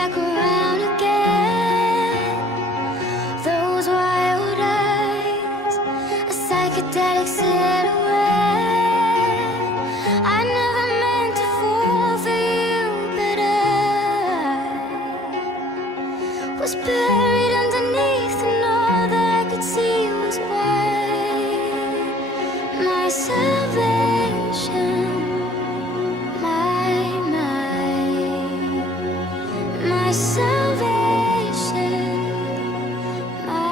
back around again. Those wild eyes, a psychedelic silhouette. I never meant to fall for you, but I was buried underneath, and all that I could see was white. My salvation, my salvation, my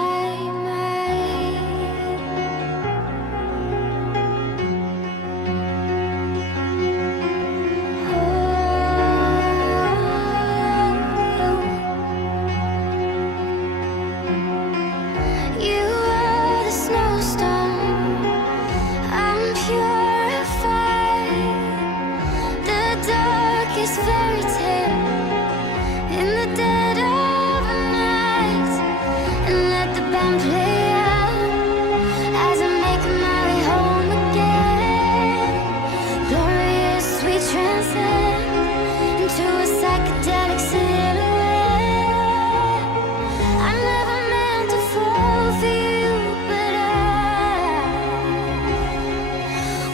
You are the snowstorm, I'm purified. The darkest fairy tale in the dead of the night, and let the band play out as I make my way home again. Glorious, we transcend into a psychedelic silhouette. I never meant to fall for you, but I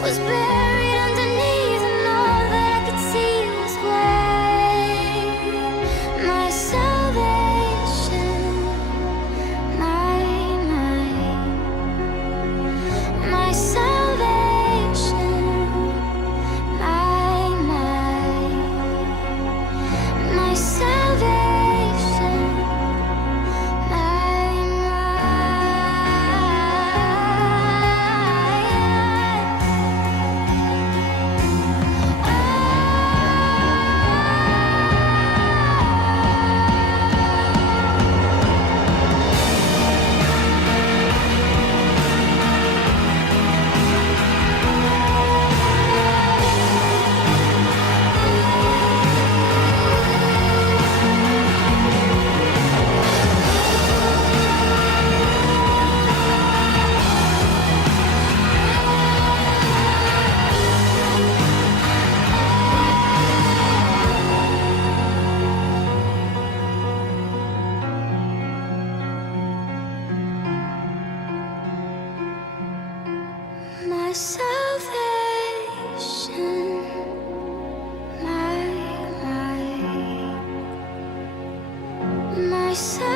was buried underneath, and all that I could see was white. My salvation, my salvation, my salvation, my salvation, my salvation.